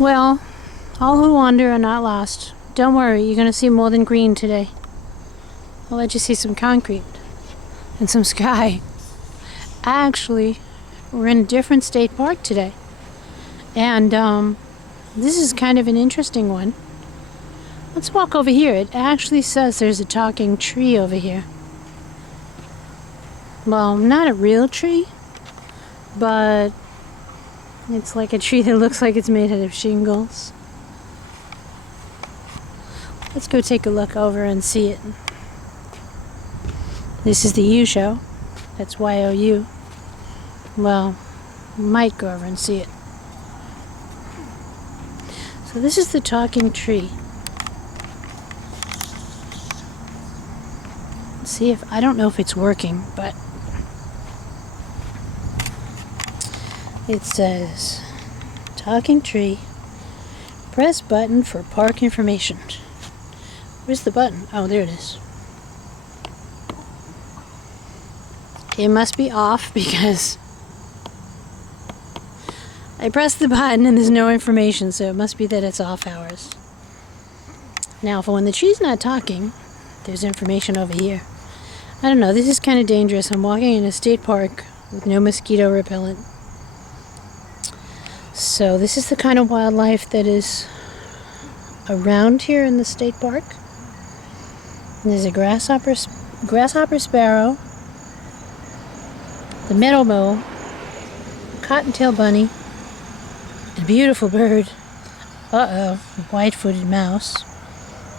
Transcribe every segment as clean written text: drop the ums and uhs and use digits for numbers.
Well, all who wander are not lost. Don't worry, you're going to see more than green today. I'll let you see some concrete and some sky. Actually, we're in a different state park today. And this is kind of an interesting one. Let's walk over here. It actually says there's a talking tree over here. Well, not a real tree, but it's like a tree that looks like it's made out of shingles. Let's go take a look over and see it. This is the U show. That's Y-O-U. Well, might go over and see it. So this is the talking tree. Let's see if, I don't know if it's working, but it says, talking tree, press button for park information. Where's the button? Oh, there it is. It must be off because I pressed the button and there's no information, so it must be that it's off hours. Now, for when the tree's not talking, there's information over here. I don't know, this is kind of dangerous. I'm walking in a state park with no mosquito repellent. So this is the kind of wildlife that is around here in the state park. And there's a grasshopper sparrow, the meadow mole, cottontail bunny, a beautiful bird, a white-footed mouse,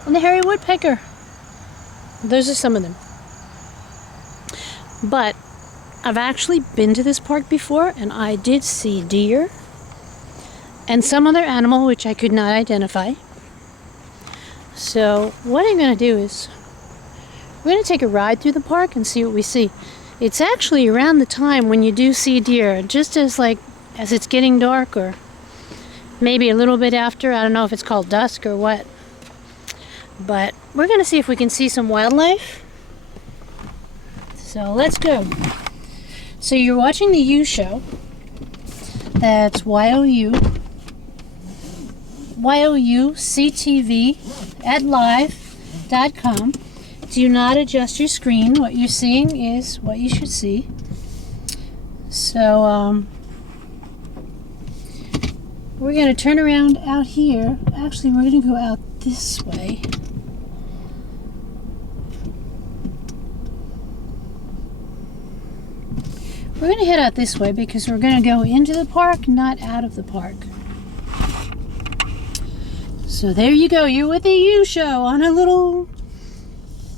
and the hairy woodpecker. Those are some of them. But I've actually been to this park before, and I did see deer and some other animal which I could not identify. So what I'm going to do is we're going to take a ride through the park and see what we see. It's actually around the time when you do see deer, just as it's getting dark, or maybe a little bit after. I don't know if it's called dusk or what. But we're going to see if we can see some wildlife. So let's go. So you're watching the U show. That's Y-O-U. Y-O-U-C-T-V at live.com. Do not adjust your screen. What you're seeing is what you should see. So we're going to turn around out here. Actually, we're going to go out this way. We're going to head out this way because we're going to go into the park, not out of the park. So there you go. You're with the U show on a little,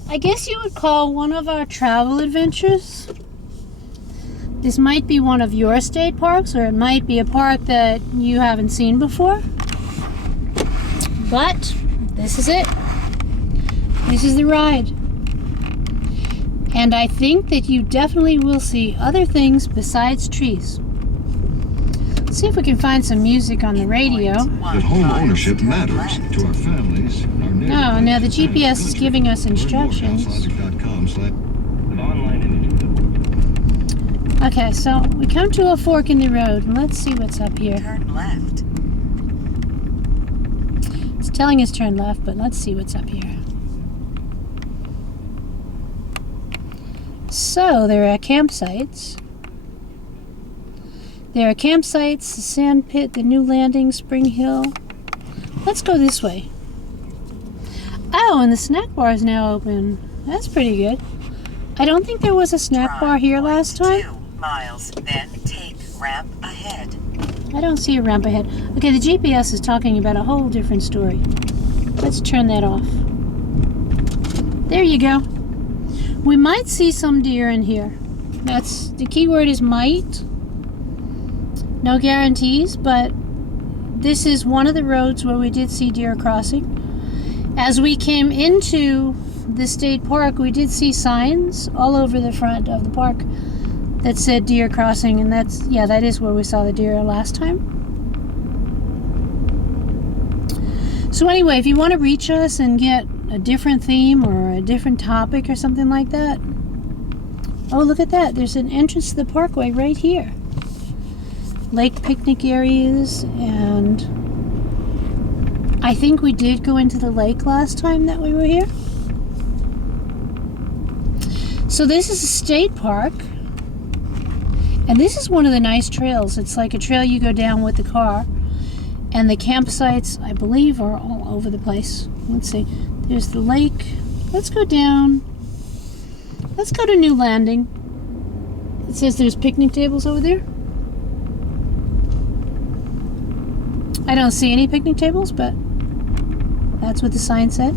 I guess you would call one of our travel adventures. This might be one of your state parks, or it might be a park that you haven't seen before. But this is it. This is the ride. And I think that you definitely will see other things besides trees. Let's see if we can find some music on the radio. That home ownership matters to our families. Oh, now the GPS is giving us instructions. Okay, so we come to a fork in the road, and let's see what's up here. Turn left. It's telling us turn left, but let's see what's up here. So, there are campsites. There are campsites, the sand pit, the new landing, Spring Hill. Let's go this way. Oh, and the snack bar is now open. That's pretty good. I don't think there was a snack bar here last time. 2 miles, then take ramp ahead. I don't see a ramp ahead. Okay, the GPS is talking about a whole different story. Let's turn that off. There you go. We might see some deer in here. That's the key word is might. No guarantees, but this is one of the roads where we did see deer crossing. As we came into the state park, we did see signs all over the front of the park that said deer crossing, and that is where we saw the deer last time. So anyway, if you want to reach us and get a different theme or a different topic or something like that. Oh, look at that. There's an entrance to the parkway right here. Lake picnic areas and I think we did go into the lake last time that we were here. So this is a state park. And this is one of the nice trails. It's like a trail you go down with the car. And the campsites, I believe, are all over the place. Let's see. There's the lake. Let's go down. Let's go to New Landing. It says there's picnic tables over there. I don't see any picnic tables, but that's what the sign said.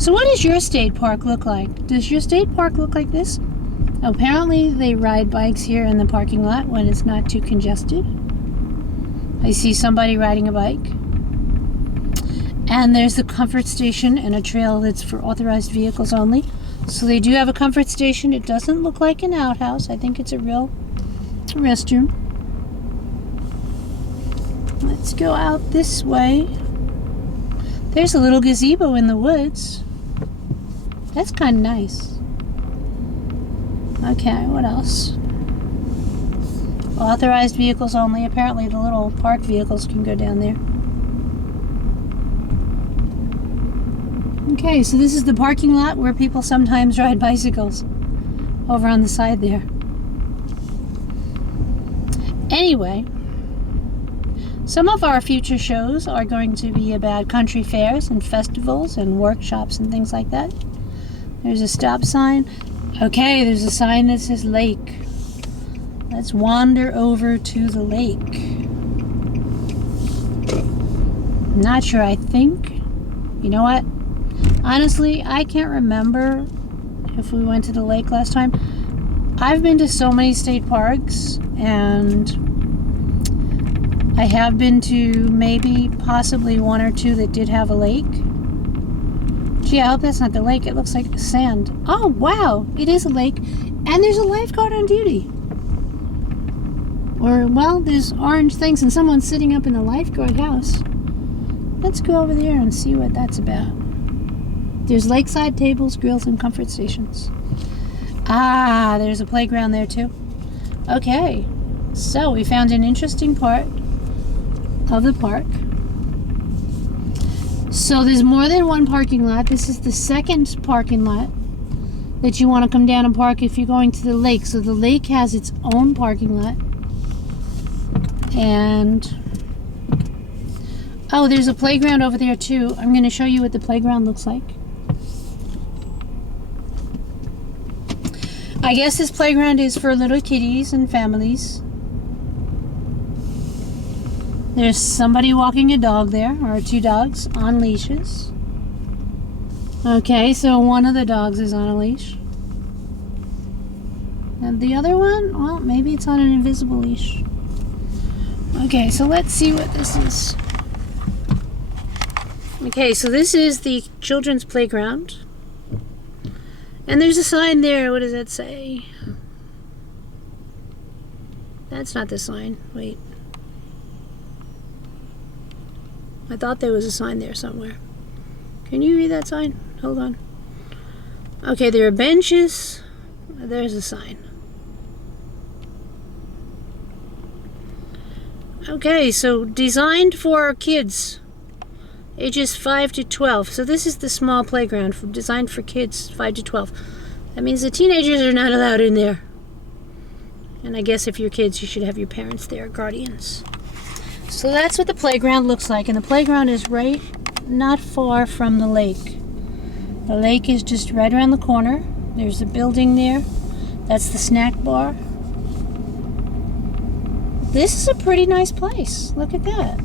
So what does your state park look like? Does your state park look like this? Apparently they ride bikes here in the parking lot when it's not too congested. I see somebody riding a bike. And there's the comfort station and a trail that's for authorized vehicles only. So they do have a comfort station. It doesn't look like an outhouse. I think it's a real restroom. Let's go out this way. There's a little gazebo in the woods. That's kind of nice. Okay, what else? Authorized vehicles only. Apparently the little park vehicles can go down there. Okay, so this is the parking lot where people sometimes ride bicycles. Over on the side there. Anyway, some of our future shows are going to be about country fairs and festivals and workshops and things like that. There's a stop sign. Okay, there's a sign that says lake. Let's wander over to the lake. Not sure, I think. You know what? Honestly, I can't remember if we went to the lake last time. I've been to so many state parks, and I have been to maybe possibly one or two that did have a lake. Gee, I hope that's not the lake. It looks like sand. Oh, wow. It is a lake. And there's a lifeguard on duty. Or, well, there's orange things and someone's sitting up in the lifeguard house. Let's go over there and see what that's about. There's lakeside tables, grills, and comfort stations. Ah, there's a playground there too. Okay. So, we found an interesting part of the park. So there's more than one parking lot. This is the second parking lot that you want to come down and park if you're going to the lake. So the lake has its own parking lot. And oh, there's a playground over there too. I'm going to show you what the playground looks like. I guess this playground is for little kiddies and families. There's somebody walking a dog there, or two dogs on leashes. Okay, so one of the dogs is on a leash. And the other one, well, maybe it's on an invisible leash. Okay, so let's see what this is. Okay, so this is the children's playground. And there's a sign there. What does that say? That's not the sign. Wait. I thought there was a sign there somewhere. Can you read that sign? Hold on. Okay, there are benches. There's a sign. Okay, so designed for kids ages 5 to 12. So this is the small playground designed for kids 5 to 12. That means the teenagers are not allowed in there. And I guess if you're kids, you should have your parents there, guardians. So that's what the playground looks like. And the playground is right not far from the lake. The lake is just right around the corner. There's a building there. That's the snack bar. This is a pretty nice place. Look at that.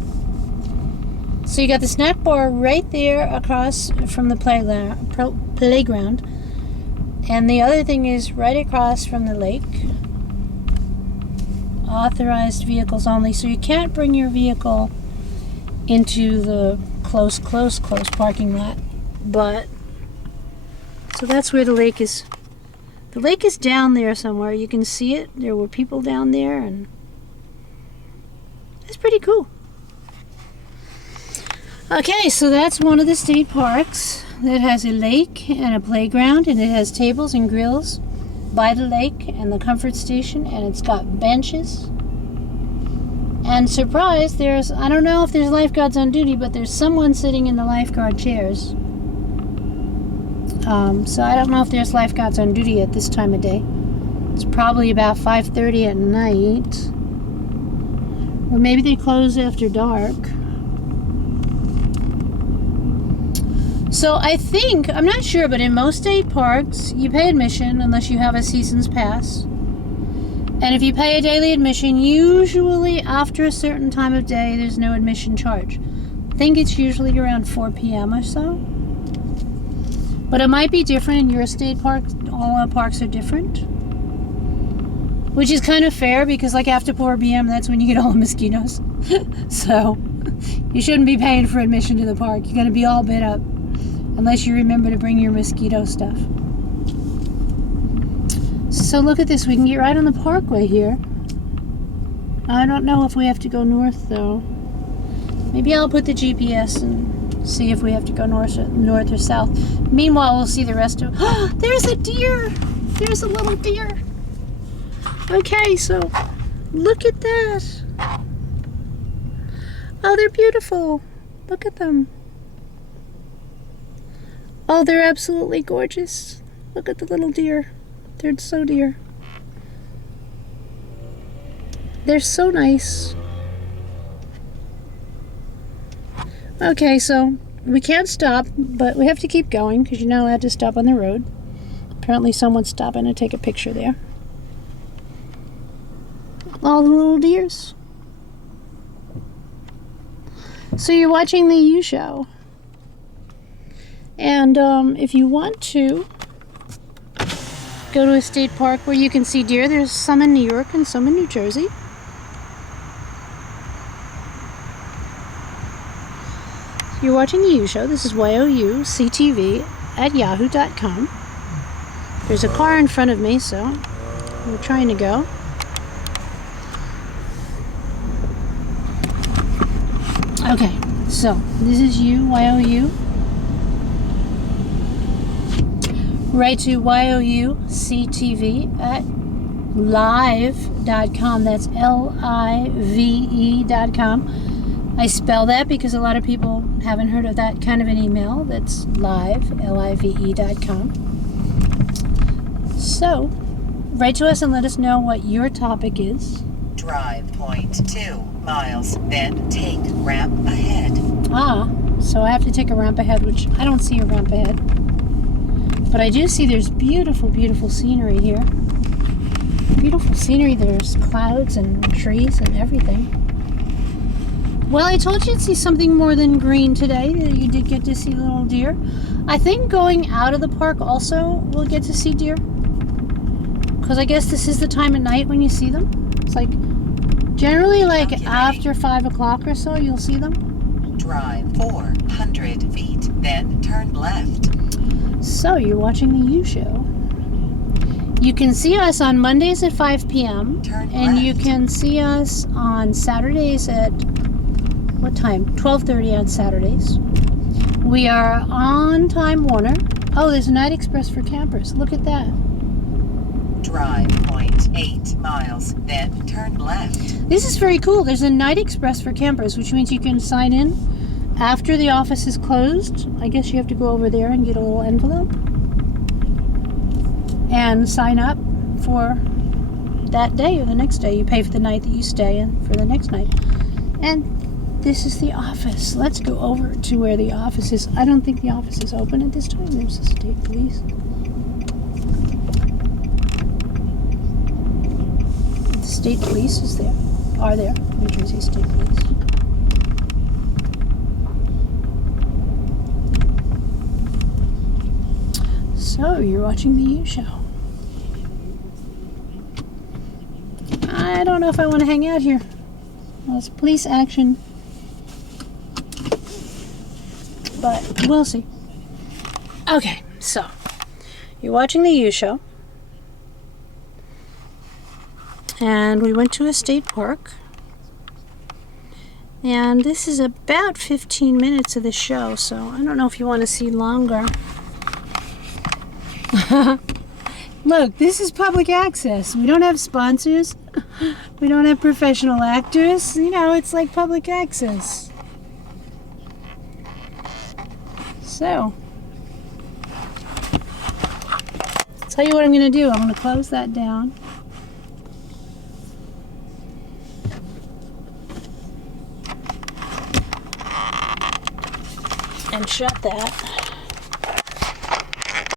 So you got the snack bar right there across from the playground. And the other thing is right across from the lake. Authorized vehicles only. So you can't bring your vehicle into the close parking lot. But, so that's where the lake is. The lake is down there somewhere. You can see it. There were people down there, and it's pretty cool. Okay, so that's one of the state parks that has a lake and a playground, and it has tables and grills by the lake and the comfort station, and it's got benches. And And surprise, I don't know if there's lifeguards on duty, but there's someone sitting in the lifeguard chairs. So I don't know if there's lifeguards on duty at this time of day. It's probably about 5:30 at night. Or maybe they close after dark. So I think, I'm not sure, but in most state parks, you pay admission unless you have a season's pass. And if you pay a daily admission, usually after a certain time of day, there's no admission charge. I think it's usually around 4 p.m. or so. But it might be different in your state park. All our parks are different. Which is kind of fair because like after 4 p.m., that's when you get all the mosquitoes. So you shouldn't be paying for admission to the park. You're going to be all bit up. Unless you remember to bring your mosquito stuff. So look at this. We can get right on the parkway here. I don't know if we have to go north though. Maybe I'll put the GPS and see if we have to go north or south. Meanwhile, we'll see the rest of... There's a deer! There's a little deer. Okay, so look at that. Oh, they're beautiful. Look at them. Oh, they're absolutely gorgeous. Look at the little deer. They're so dear. They're so nice. Okay, so we can't stop, but we have to keep going because you're not allowed to stop on the road. Apparently someone's stopping to take a picture there. All the little deers. So you're watching the U show. And if you want to go to a state park where you can see deer, there's some in New York and some in New Jersey. You're watching the U Show. This is YOUCTV at yahoo.com. There's a car in front of me, so we're trying to go. Okay, so this is YOU. Write to YOUCTV at live.com. That's live.com. I spell that because a lot of people haven't heard of that kind of an email. That's live, live.com. So, write to us and let us know what your topic is. Drive 0.2 miles, then take ramp ahead. So I have to take a ramp ahead, which I don't see a ramp ahead. But I do see there's beautiful, beautiful scenery here. Beautiful scenery. There's clouds and trees and everything. Well, I told you to see something more than green today. You did get to see little deer. I think going out of the park also we'll get to see deer. Because I guess this is the time of night when you see them. It's like generally like after 5 o'clock or so you'll see them. Drive 400 feet, then turn left. So you're watching the U Show. You can see us on Mondays at 5 p.m. and you can see us on Saturdays at what time? 12:30 on Saturdays. We are on Time Warner. Oh, there's a Night Express for campers. Look at that. Drive 0.8 miles, then turn left. This is very cool. There's a Night Express for campers, which means you can sign in after the office is closed. I guess you have to go over there and get a little envelope and sign up for that day or the next day. You pay for the night that you stay in for the next night. And this is the office. Let's go over to where the office is. I don't think the office is open at this time. There's the state police. The state police is there. Are there. New Jersey State Police. So, you're watching the U Show. I don't know if I want to hang out here. Well, it's police action. But we'll see. Okay, so you're watching the U Show. And we went to a state park. And this is about 15 minutes of the show, so I don't know if you want to see longer. Look, this is public access. We don't have sponsors. We don't have professional actors. You know, it's like public access. So, I'll tell you what I'm going to do. I'm going to close that down. And shut that.